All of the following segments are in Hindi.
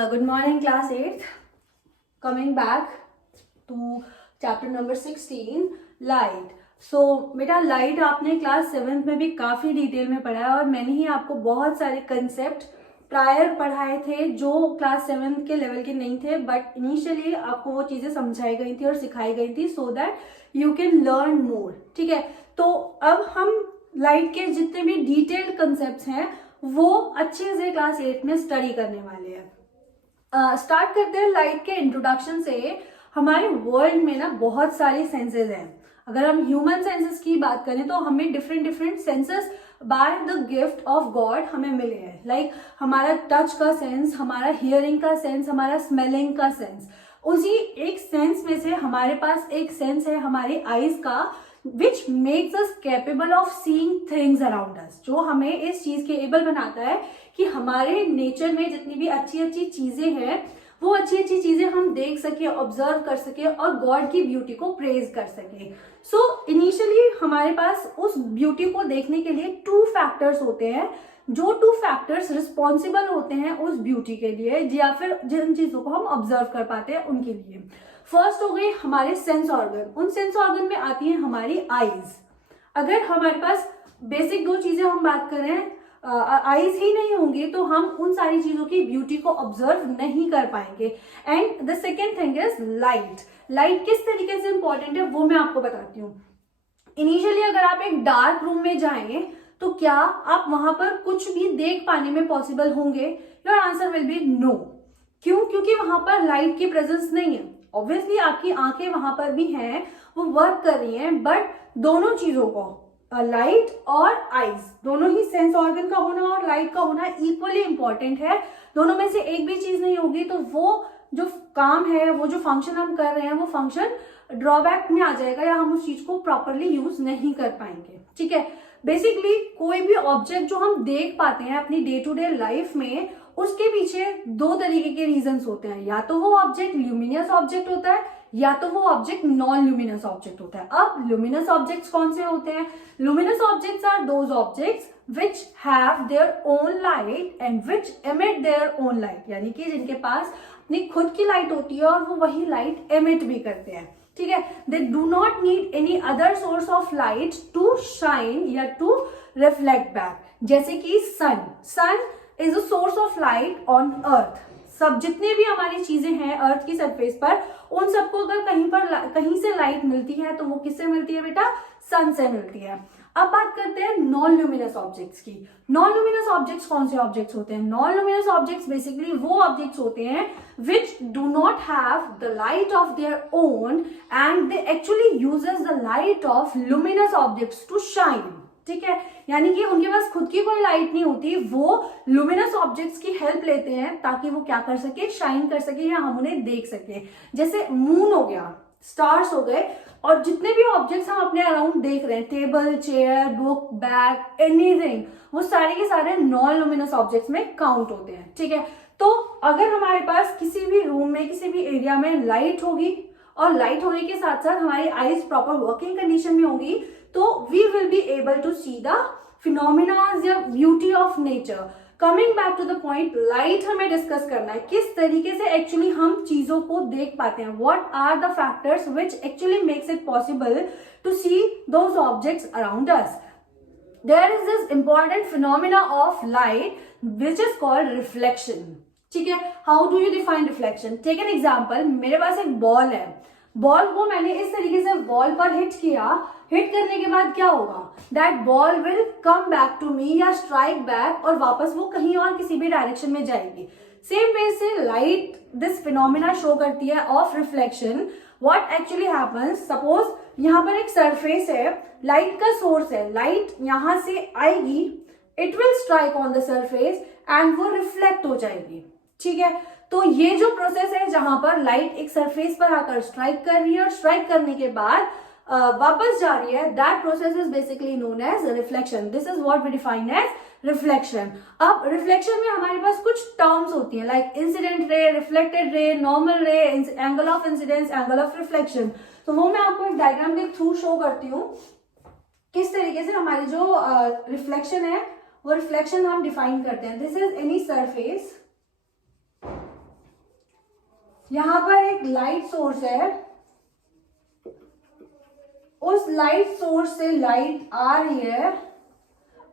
Good morning, class 8th. Coming back to chapter number 16, light. So बेटा लाइट आपने क्लास 7th में भी काफ़ी डिटेल में पढ़ा है और मैंने ही आपको बहुत सारे कंसेप्ट प्रायर पढ़ाए थे जो क्लास 7th के लेवल के नहीं थे, बट इनिशियली आपको वो चीज़ें समझाई गई थी और सिखाई गई थी so that you can learn more. ठीक है, तो अब हम लाइट के जितने भी डिटेल्ड कंसेप्ट हैं वो अच्छे से क्लास 8 में स्टडी करने वाले हैं. स्टार्ट करते हैं लाइट के इंट्रोडक्शन से. हमारे वर्ल्ड में ना बहुत सारी सेंसेस हैं. अगर हम ह्यूमन सेंसेस की बात करें तो हमें different senses by the gift of God हमें मिले हैं. लाइक हमारा टच का सेंस, हमारा हियरिंग का सेंस, हमारा स्मेलिंग का सेंस. उसी एक सेंस में से हमारे पास एक सेंस है हमारी आईज का, which makes us capable of seeing things around us, जो हमें इस चीज के एबल बनाता है कि हमारे नेचर में जितनी भी अच्छी अच्छी चीजें हैं वो अच्छी अच्छी चीजें हम देख सके, ऑब्जर्व कर सके और गॉड की ब्यूटी को प्रेज कर सके. सो इनिशियली हमारे पास उस ब्यूटी को देखने के लिए 2 फैक्टर्स होते हैं, जो 2 फैक्टर्स रिस्पॉन्सिबल होते हैं उस ब्यूटी के लिए या फिर जिन चीजों को हम ऑब्जर्व कर पाते हैं उनके लिए. फर्स्ट हो गई हमारे सेंस ऑर्गन. उन सेंस ऑर्गन में आती है हमारी आईज. अगर हमारे पास बेसिक 2 चीजें हम बात करें, आईज ही नहीं होंगी तो हम उन सारी चीजों की ब्यूटी को ऑब्जर्व नहीं कर पाएंगे. And the second thing is light. Light किस तरीके से इंपॉर्टेंट है वो मैं आपको बताती हूँ. इनिशियली अगर आप एक डार्क रूम में जाएं तो क्या आप वहां पर कुछ भी देख पाने में पॉसिबल होंगे? Your answer will be no. क्यों? क्योंकि वहां पर लाइट की प्रेजेंस नहीं है. ऑब्वियसली आपकी आंखें वहां पर भी हैं, वो वर्क कर रही हैं, बट दोनों चीजों को लाइट और आईज दोनों ही सेंस ऑर्गन का होना और लाइट का होना इक्वली इंपॉर्टेंट है. दोनों में से एक भी चीज नहीं होगी तो वो जो काम है, वो जो फंक्शन हम कर रहे हैं वो फंक्शन ड्रॉबैक में आ जाएगा या हम उस चीज को प्रॉपरली यूज नहीं कर पाएंगे. ठीक है, बेसिकली कोई भी ऑब्जेक्ट जो हम देख पाते हैं अपनी डे टू डे लाइफ में उसके पीछे 2 तरीके के रीजंस होते हैं. या तो वो ऑब्जेक्ट ल्यूमिनस ऑब्जेक्ट होता है या तो वो ऑब्जेक्ट नॉन ल्यूमिनस ऑब्जेक्ट होता है. अब ल्यूमिनस ऑब्जेक्ट्स कौन से होते हैं? Luminous objects are those objects which have their own light and which emit their own light, यानी कि जिनके पास अपनी खुद की लाइट होती है और वो वही लाइट एमिट भी करते हैं. ठीक है, they do not need any other source of light to shine या टू रिफ्लेक्ट बैक. जैसे कि sun is a source of light on earth. सब जितने भी हमारी चीजें हैं अर्थ की सरफेस पर, उन सबको अगर कहीं से लाइट मिलती है तो वो किससे मिलती है बेटा? सन से मिलती है. अब बात करते हैं नॉन ल्यूमिनस ऑब्जेक्ट्स की. नॉन ल्यूमिनस ऑब्जेक्ट्स कौन से ऑब्जेक्ट्स होते हैं? नॉन ल्यूमिनस ऑब्जेक्ट्स बेसिकली वो ऑब्जेक्ट्स होते हैं which do not have the light of their own and they actually uses the light of luminous objects to shine. ठीक है, यानी कि उनके पास खुद की कोई लाइट नहीं होती, वो लुमिनस ऑब्जेक्ट्स की हेल्प लेते हैं ताकि वो क्या कर सके? शाइन कर सके या हम उन्हें देख सके. जैसे मून हो गया, स्टार्स हो गए और जितने भी ऑब्जेक्ट्स हम अपने अराउंड देख रहे हैं, table, chair, book, bag, anything, वो सारे के सारे नॉन लुमिनस ऑब्जेक्ट्स में काउंट होते हैं. ठीक है, तो अगर हमारे पास किसी भी रूम में किसी भी एरिया में लाइट होगी और लाइट होने के साथ साथ हमारी आईज प्रॉपर वर्किंग कंडीशन में होगी तो we will be able to see the phenomenas या beauty of nature. Coming back to the point, light हमें डिस्कस करना है किस तरीके से एक्चुअली हम चीजों को देख पाते हैं. What are the factors which actually makes it possible to see those objects around us. There is this important phenomena of light which is called reflection. ठीक है, how do you define reflection? Take an example. मेरे पास एक बॉल है, बॉल को मैंने इस तरीके से वॉल पर हिट किया. हिट करने के बाद क्या होगा? That ball will come back to me या स्ट्राइक बैक और वापस वो कहीं और किसी भी डायरेक्शन में जाएगी. सेम वे से लाइट दिस फिनोमिना शो करती है of reflection. What actually happens, suppose यहाँ पर एक सरफेस है, लाइट का सोर्स है, लाइट यहां से आएगी, it will strike on the surface and वो रिफ्लेक्ट हो जाएगी. ठीक है, तो ये जो प्रोसेस है जहां पर लाइट एक सरफेस पर आकर स्ट्राइक कर रही है और स्ट्राइक करने के बाद वापस जा रही है, that process is basically known as reflection. This is what we define as reflection. अब रिफ्लेक्शन में हमारे पास कुछ टर्म्स होती हैं like incident ray, reflected ray, normal ray, angle of incidence, angle of reflection. तो वो मैं आपको एक डायग्राम के थ्रू शो करती हूँ किस तरीके से हमारी जो रिफ्लेक्शन है वो रिफ्लेक्शन हम डिफाइन करते हैं. दिस इज एनी सरफेस यहाँ पर एक लाइट सोर्स है, उस लाइट सोर्स से लाइट आ रही है,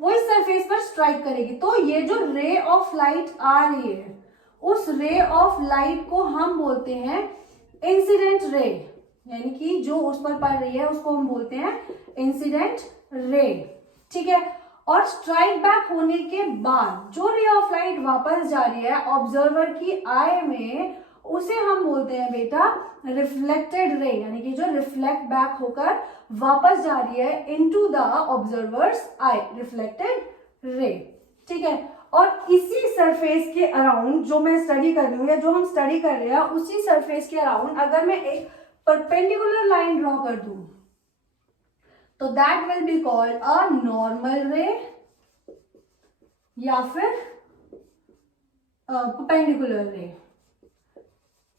वो इस सरफेस पर स्ट्राइक करेगी। तो ये जो रे ऑफ लाइट आ रही है, उस रे ऑफ लाइट को हम बोलते हैं इंसिडेंट रे, यानी कि जो उस पर पड़ रही है उसको हम बोलते हैं इंसिडेंट रे, ठीक है। और स्ट्राइक बैक होने के बाद जो रे ऑफ लाइट वापस जा रही है ऑब्जर्वर की आई में, उसे हम बोलते हैं बेटा रिफ्लेक्टेड रे, यानी कि जो रिफ्लेक्ट बैक होकर वापस जा रही है into the observers I, reflected ray, ठीक है। और इसी सरफेस के अराउंड जो मैं स्टडी कर रही हूँ या जो हम स्टडी कर रहे हैं, उसी सरफेस के अराउंड अगर मैं एक परपेंडिकुलर लाइन ड्रॉ कर दूं तो that will be called a normal रे या फिर परपेंडिकुलर रे।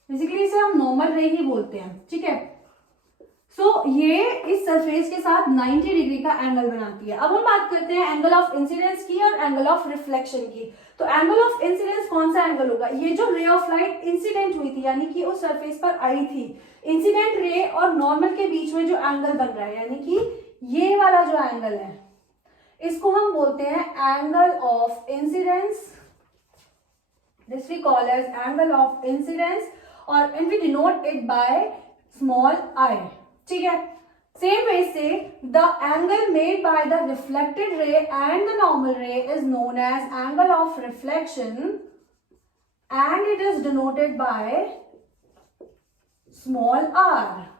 बेसिकली इसे हम नॉर्मल रे ही बोलते हैं, ठीक है। सो ये इस सरफेस के साथ 90 डिग्री का एंगल बनाती है। अब हम बात करते हैं एंगल ऑफ इंसिडेंस की और एंगल ऑफ रिफ्लेक्शन की। तो एंगल ऑफ इंसिडेंस कौन सा एंगल होगा? ये जो रे ऑफ लाइट इंसिडेंट हुई थी, यानी कि उस सरफेस पर आई थी, इंसिडेंट रे और नॉर्मल के बीच में जो एंगल बन रहा है, यानी कि ये वाला जो एंगल है, इसको हम बोलते हैं angle of incidence. This we call as angle of incidence और and we denote it by small I, ठीक है। सेम वे से the angle made by the reflected ray and the normal ray is known as angle of reflection and it is denoted by small R.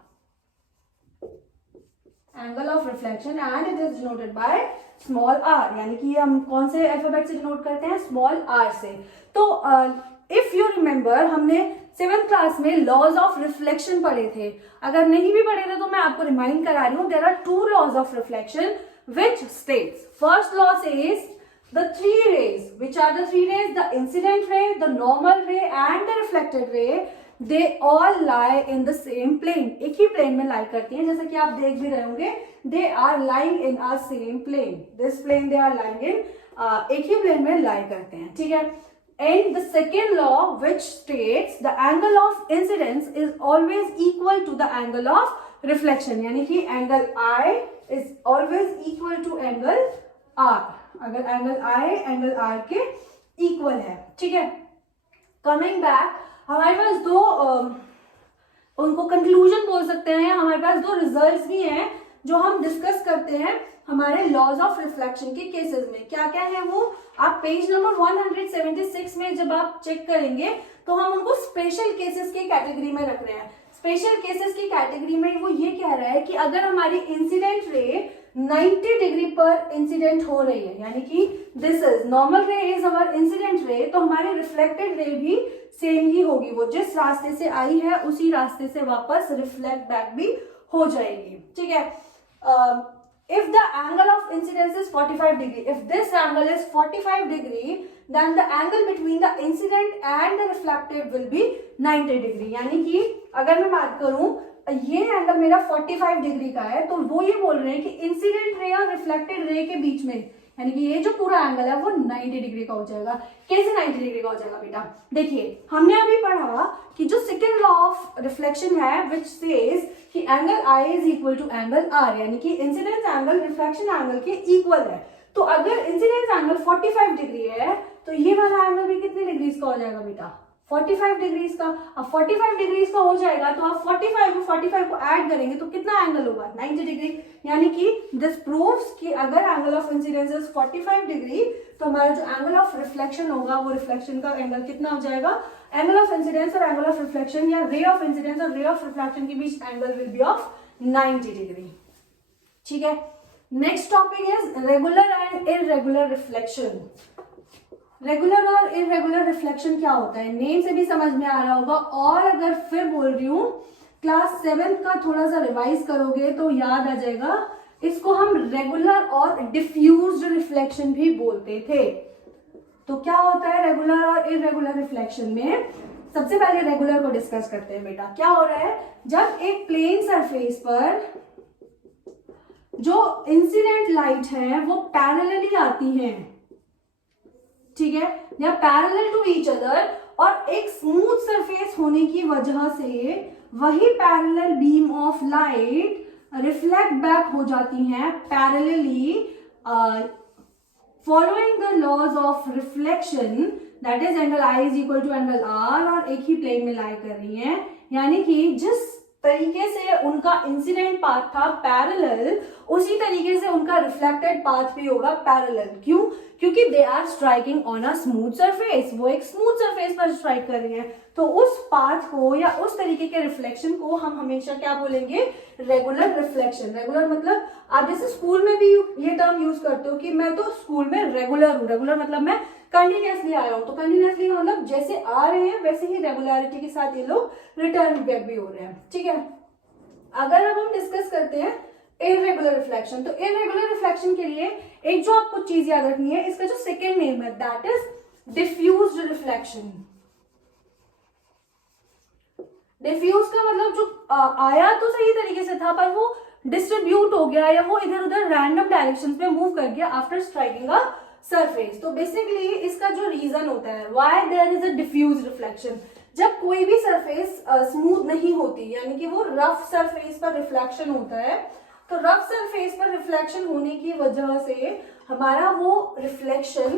Angle of reflection and it is denoted by small R, यानी कि हम कौन से अल्फाबेट से डिनोट करते हैं? स्मॉल आर से। तो इफ यू रिमेंबर, हमने 7th क्लास में लॉज ऑफ रिफ्लेक्शन पढ़े थे। अगर नहीं भी पढ़े थे तो मैं आपको रिमाइंड करा रही हूँ। There are 2 laws of reflection which states, first law says the 3 rays, which are the 3 rays, the incident ray, the normal ray and the reflected ray, they all lie in the same plane, एक ही plane में lie करती हैं, जैसा कि आप देख भी रहे होंगे, they are lying in a same plane, this plane they are lying in, एक ही plane में lie करते हैं, ठीक है। And the second law which states the angle of incidence is always equal to the angle of reflection, यानी कि angle I is always equal to angle R, अगर एंगल I एंगल R के इक्वल है, ठीक है। कमिंग बैक, हमारे पास दो उनको कंक्लूजन बोल सकते हैं, हमारे पास 2 रिजल्ट्स भी हैं जो हम डिस्कस करते हैं हमारे लॉज ऑफ रिफ्लेक्शन के केसेस में। क्या क्या है वो आप पेज नंबर 176 में जब आप चेक करेंगे तो हम उनको स्पेशल केसेस की कैटेगरी में रख रहे हैं। स्पेशल केसेस की कैटेगरी में वो ये कह रहा है कि अगर हमारी इंसिडेंट रे 90 डिग्री पर इंसिडेंट हो रही है, यानी कि this is normal ray is our incident ray, तो हमारी रिफ्लेक्टेड रे भी सेम ही होगी, वो जिस रास्ते से आई है उसी रास्ते से वापस रिफ्लेक्ट बैक भी हो जाएगी, ठीक है। If the angle of incidence is 45 degree, if this angle is 45 degree, then the angle between the incident and the reflected will be 90 degree. यानी कि अगर मैं बात करूं ये एंगल मेरा 45 डिग्री का है, तो वो ये बोल रहे हैं कि इंसिडेंट रे और रिफ्लेक्टेड रे के बीच में, यानी कि ये जो पूरा एंगल है वो 90 डिग्री का हो जाएगा। कैसे 90 डिग्री का हो जाएगा बेटा? देखिए, हमने अभी पढ़ा कि जो सेकेंड लॉ ऑफ रिफ्लेक्शन है विच सेज कि angle I is equal to angle R, यानी कि इंसिडेंस एंगल रिफ्लेक्शन एंगल के इक्वल है। तो अगर इंसिडेंस एंगल 45 डिग्री है तो ये वाला एंगल भी कितने डिग्रीज का हो जाएगा बेटा? 45 डिग्रीज का। अब 45 डिग्रीज का हो जाएगा तो आप 45 को ऐड करेंगे तो कितना एंगल होगा? 90 डिग्री। यानी कि दिस प्रूव्स कि अगर angle of incidence is 45 degree तो हमारा जो एंगल ऑफ रिफ्लेक्शन होगा वो रिफ्लेक्शन का एंगल कितना हो जाएगा? एंगल ऑफ इंसिडेंस और एंगल ऑफ रिफ्लेक्शन या रे ऑफ इंसिडेंस और रे ऑफ रिफ्लेक्शन के बीच angle will be of 90 degree, ठीक है। Next topic is regular and irregular reflection. Regular और इररेगुलर रिफ्लेक्शन क्या होता है? नेम से भी समझ में आ रहा होगा, और अगर फिर बोल रही हूँ क्लास 7 का थोड़ा सा रिवाइज करोगे तो याद आ जाएगा। इसको हम रेगुलर और डिफ्यूज्ड रिफ्लेक्शन भी बोलते थे। तो क्या होता है रेगुलर और इररेगुलर रिफ्लेक्शन में? सबसे पहले रेगुलर को डिस्कस करते हैं बेटा। क्या हो रहा है, जब एक प्लेन सरफेस पर जो इंसिडेंट लाइट है वो पैरेलली आती है, ठीक है, या पैरेलल टू ईच अदर, और एक स्मूथ सरफेस होने की वजह से वही parallel beam of light reflect back हो जाती हैं parallelly following the laws of reflection, that is angle I is equal to angle R, और एक ही प्लेन में लाई कर रही हैं। यानी कि जिस तरीके से उनका इंसिडेंट पाथ था पैरेलल, उसी तरीके से उनका रिफ्लेक्टेड पाथ भी होगा पैरेलल। क्यों? क्योंकि they are striking on a smooth surface, वो एक स्मूथ सरफेस पर स्ट्राइक कर रही हैं। तो उस पाथ को या उस तरीके के रिफ्लेक्शन को हम हमेशा क्या बोलेंगे? Regular reflection. रेगुलर मतलब आप जैसे स्कूल में भी ये टर्म यूज करते हो कि मैं तो स्कूल में रेगुलर हूँ। रेगुलर मतलब मैं कंटिन्यूसली आया हूँ, तो कंटिन्यूसली मतलब जैसे आ रहे हैं वैसे ही रेगुलरिटी के साथ ये लोग रिटर्न बैक भी हो रहे हैं। ठीक है, अगर अब हम डिस्कस करते हैं इररेगुलर रिफ्लेक्शन, तो इररेगुलर रिफ्लेक्शन के लिए एक जो आपको चीज याद रखनी है, इसका जो सेकेंड नेम है that is diffused reflection. Diffuse का मतलब जो आया तो सही तरीके से था पर वो डिस्ट्रीब्यूट हो गया या वो इधर उधर रैंडम डायरेक्शंस में मूव कर गया आफ्टर स्ट्राइकिंग अ सरफेस। तो बेसिकली इसका जो रीजन होता है why there is a diffuse reflection, जब कोई भी सरफेस स्मूथ नहीं होती, यानी कि वो रफ सरफेस पर रिफ्लेक्शन होता है, तो रफ सरफेस पर रिफ्लेक्शन होने की वजह से हमारा वो रिफ्लेक्शन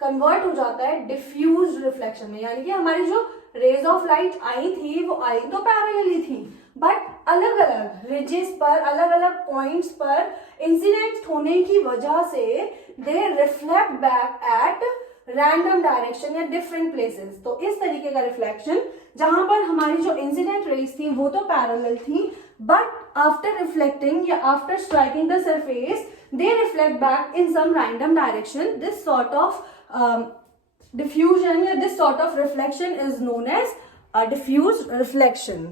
कन्वर्ट हो जाता है डिफ्यूज रिफ्लेक्शन में। यानी कि हमारी जो रेज ऑफ लाइट आई थी वो आई तो पैरेलली थी, बट अलग अलग रिजेस पर, अलग अलग पॉइंट्स पर इंसिडेंट होने की वजह से दे reflect back at random direction या डिफरेंट प्लेसेस। तो इस तरीके का रिफ्लेक्शन जहां पर हमारी जो इंसिडेंट रेज थी वो तो पैरेलल थी, बट आफ्टर रिफ्लेक्टिंग या after striking the surface they reflect back in some random direction. This sort of diffusion या this sort of reflection is known as a diffuse reflection.